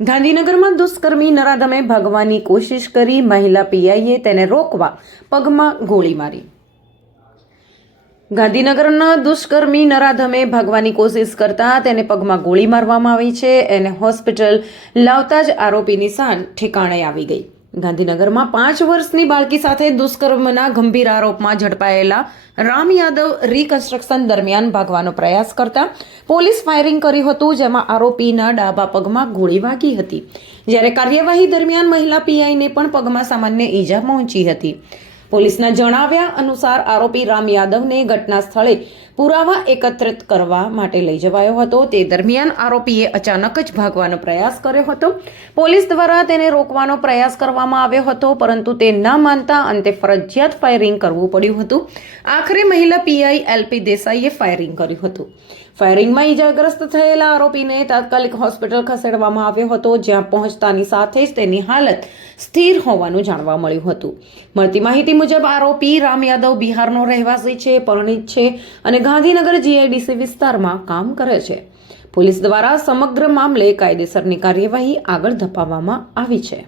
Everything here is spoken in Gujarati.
ગાંધીનગરમાં દુષ્કર્મી નરાધમે ભાગવાની કોશિશ કરી મહિલા પીઆઈએ તેને રોકવા પગમાં ગોળી મારી. ગાંધીનગરના દુષ્કર્મી નરાધમે ભાગવાની કોશિશ કરતા તેને પગમાં ગોળી મારવામાં આવી છે. એને હોસ્પિટલ લાવતા જ આરોપીની સાન ઠેકાણે આવી ગઈ. ગાંધીનગરમાં 5 વર્ષની બાળકી સાથે દુષ્કર્મના ગંભીર આરોપમાં ઝડપાયેલા રામ યાદવ રિકન્સ્ટ્રક્શન દરમિયાન ભાગવાનો પ્રયાસ કરતા પોલીસ ફાયરિંગ કર્યું હતું, જેમાં આરોપીના ડાબા પગમાં ગોળી વાગી હતી. જ્યારે કાર્યવાહી દરમિયાન મહિલા પીઆઈને પણ પગમાં સામાન્ય ઈજા પહોંચી હતી. પોલીસના જણાવ્યા અનુસાર આરોપી રામ યાદવને ઘટના સ્થળે પુરાવા એકત્રિત કરવા માટે લઈ જવાયો હતો. તે દરમિયાન આરોપીએ અચાનક જ ભાગવાનો પ્રયાસ કર્યો હતો. પોલીસ દ્વારા તેને રોકવાનો પ્રયાસ કરવામાં આવ્યો હતો, પરંતુ તે ન માનતા અંતે ફરજિયાત ફાયરિંગ કરવું પડ્યું હતું. આખરે મહિલા પીઆઈ એલપી દેસાઈએ ફાયરિંગ કર્યું હતું. ફાયરિંગમાં ઈજાગ્રસ્ત થયેલા આરોપીને તાત્કાલિક હોસ્પિટલ ખસેડવામાં આવ્યો હતો, જ્યાં પહોંચતાની સાથે જ તેની હાલત સ્થિર હોવાનું જાણવા મળ્યું હતું. મળતી માહિતી મુજબ આરોપી રામ યાદવ બિહારનો રહેવાસી છે, પરિણીત છે અને ગાંધીનગર જીઆઈડીસી વિસ્તારમાં કામ કરે છે. પોલીસ દ્વારા સમગ્ર મામલે કાયદેસરની કાર્યવાહી આગળ ધપાવવામાં આવી છે.